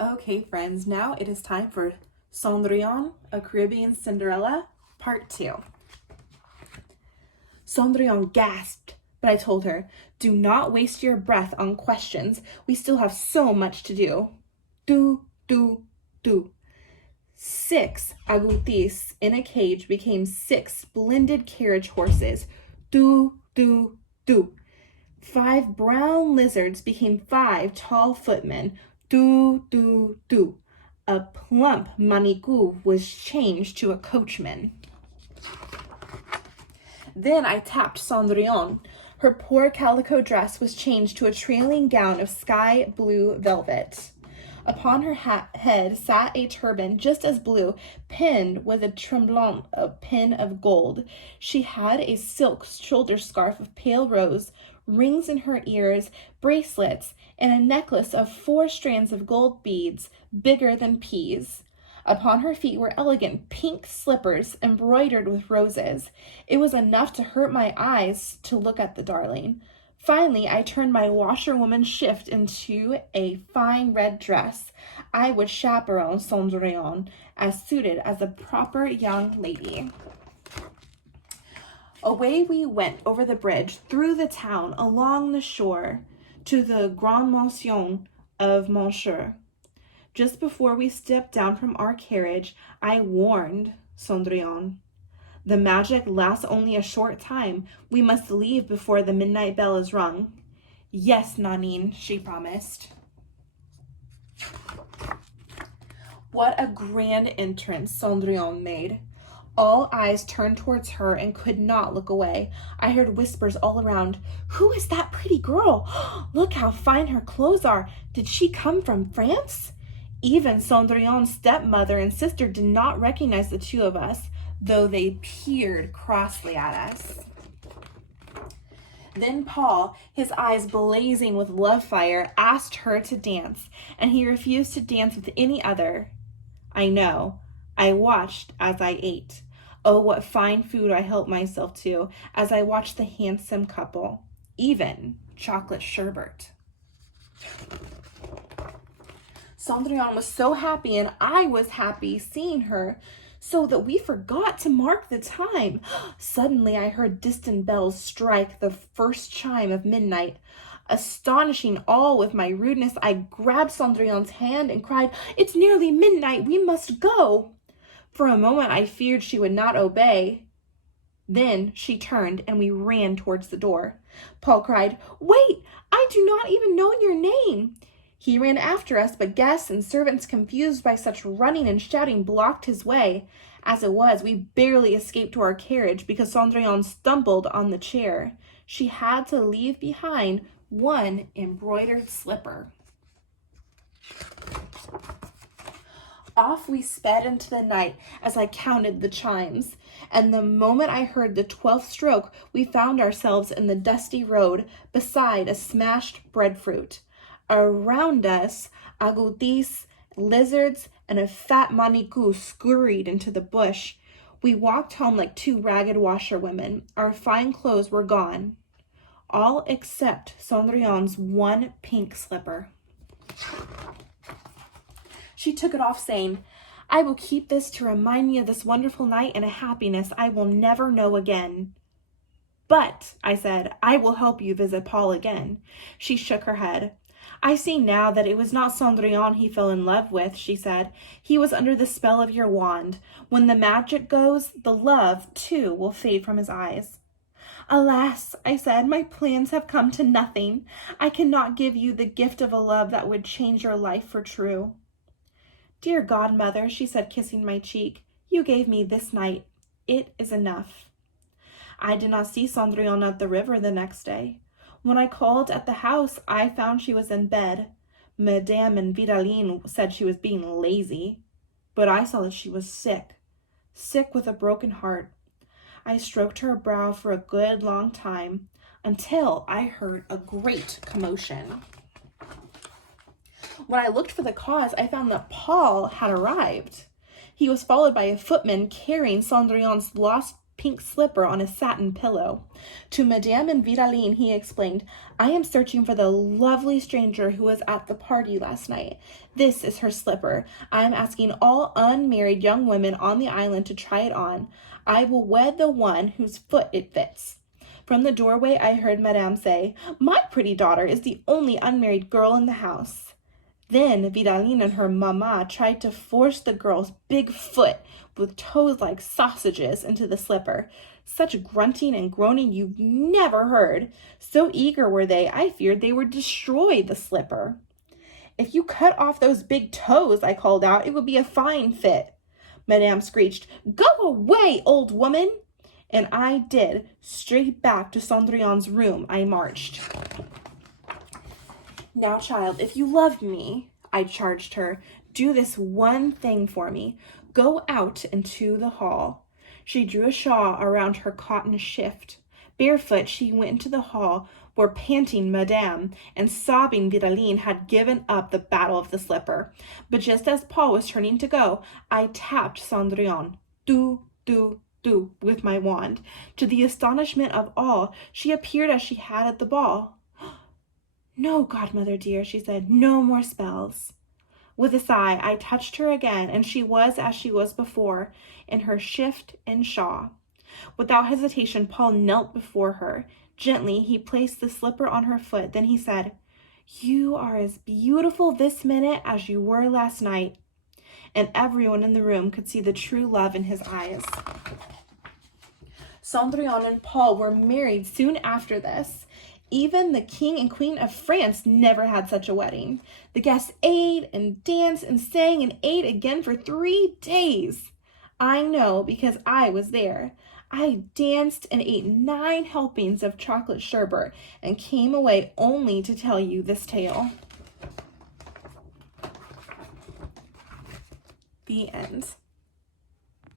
Okay, friends, now it is time for Cendrillon, a Caribbean Cinderella, Part 2. Cendrillon gasped, but I told her, "Do not waste your breath on questions. We still have so much to do." Do. 6 agoutis in a cage became 6 splendid carriage horses. Do. 5 brown lizards became 5 tall footmen. Do. A plump manicou was changed to a coachman. Then I tapped Cendrillon. Her poor calico dress was changed to a trailing gown of sky blue velvet. Upon her head sat a turban just as blue, pinned with a tremblant, a pin of gold. She had a silk shoulder scarf of pale rose, rings in her ears, bracelets, and a necklace of 4 strands of gold beads, bigger than peas. Upon her feet were elegant pink slippers embroidered with roses. It was enough to hurt my eyes to look at the darling. Finally, I turned my washerwoman shift into a fine red dress. I would chaperone Cendrillon as suited as a proper young lady. Away we went over the bridge, through the town, along the shore, to the Grande Mansion of Monsieur. Just before we stepped down from our carriage, I warned Cendrillon. "The magic lasts only a short time. We must leave before the midnight bell is rung." "Yes, Nanine," she promised. What a grand entrance Cendrillon made. All eyes turned towards her and could not look away. I heard whispers all around. "Who is that pretty girl? Look how fine her clothes are. Did she come from France?" Even Cendrillon's stepmother and sister did not recognize the two of us, though they peered crossly at us. Then Paul, his eyes blazing with love fire, asked her to dance, and he refused to dance with any other. I know. I watched as I ate. Oh, what fine food I helped myself to as I watched the handsome couple. Even chocolate sherbet. Cendrillon was so happy, and I was happy seeing her, so that we forgot to mark the time. Suddenly I heard distant bells strike the first chime of midnight. Astonishing all with my rudeness, I grabbed Cendrillon's hand and cried, "It's nearly midnight. We must go." For a moment I feared she would not obey. Then she turned and we ran towards the door. Paul cried, "Wait! I do not even know your name." He ran after us, but guests and servants, confused by such running and shouting, blocked his way. As it was, we barely escaped to our carriage because Cendrillon stumbled on the chair. She had to leave behind one embroidered slipper. Off we sped into the night as I counted the chimes, and the moment I heard the 12th stroke, we found ourselves in the dusty road beside a smashed breadfruit. Around us, agoutis, lizards, and a fat manicou scurried into the bush. We walked home like 2 ragged washerwomen. Our fine clothes were gone, all except Cendrillon's 1 pink slipper. She took it off, saying, "I will keep this to remind me of this wonderful night and a happiness I will never know again." "But," I said, "I will help you visit Paul again." She shook her head. "I see now that it was not Cendrillon he fell in love with," she said. "He was under the spell of your wand. When the magic goes, the love, too, will fade from his eyes." "Alas," I said, "my plans have come to nothing. I cannot give you the gift of a love that would change your life for true." "Dear godmother," she said, kissing my cheek, "you gave me this night. It is enough." I did not see Cendrillon at the river the next day. When I called at the house, I found she was in bed. Madame and Vidaline said she was being lazy, but I saw that she was sick with a broken heart. I stroked her brow for a good long time until I heard a great commotion. When I looked for the cause, I found that Paul had arrived. He was followed by a footman carrying Cendrillon's lost pink slipper on a satin pillow. To Madame and Vitaline, he explained, I am searching for the lovely stranger who was at the party last night. This is her slipper. I am asking all unmarried young women on the island to try it on. I will wed the one whose foot it fits. From the doorway, I heard Madame say, My pretty daughter is the only unmarried girl in the house. Then Vitaline and her mamma tried to force the girl's big foot with toes like sausages into the slipper. Such grunting and groaning you never heard. So eager were they, I feared they would destroy the slipper. If you cut off those big toes, I called out, it would be a fine fit. Madame screeched, Go away, old woman! And I did. Straight back to Cendrillon's room I marched. Now, child, if you love me, I charged her, do this one thing for me. Go out into the hall. She drew a shawl around her cotton shift. Barefoot, she went into the hall where panting Madame and sobbing Vitaline had given up the battle of the slipper. But just as Paul was turning to go, I tapped Cendrillon. Do, do, do, with my wand. To the astonishment of all, she appeared as she had at the ball. No, godmother dear, she said, no more spells. With a sigh, I touched her again, and she was as she was before, in her shift and shawl. Without hesitation, Paul knelt before her. Gently, he placed the slipper on her foot. Then he said, You are as beautiful this minute as you were last night. And everyone in the room could see the true love in his eyes. Cendrillon and Paul were married soon after this. Even the King and Queen of France never had such a wedding. The guests ate and danced and sang and ate again for 3 days. I know because I was there. I danced and ate 9 helpings of chocolate sherbet and came away only to tell you this tale. The end.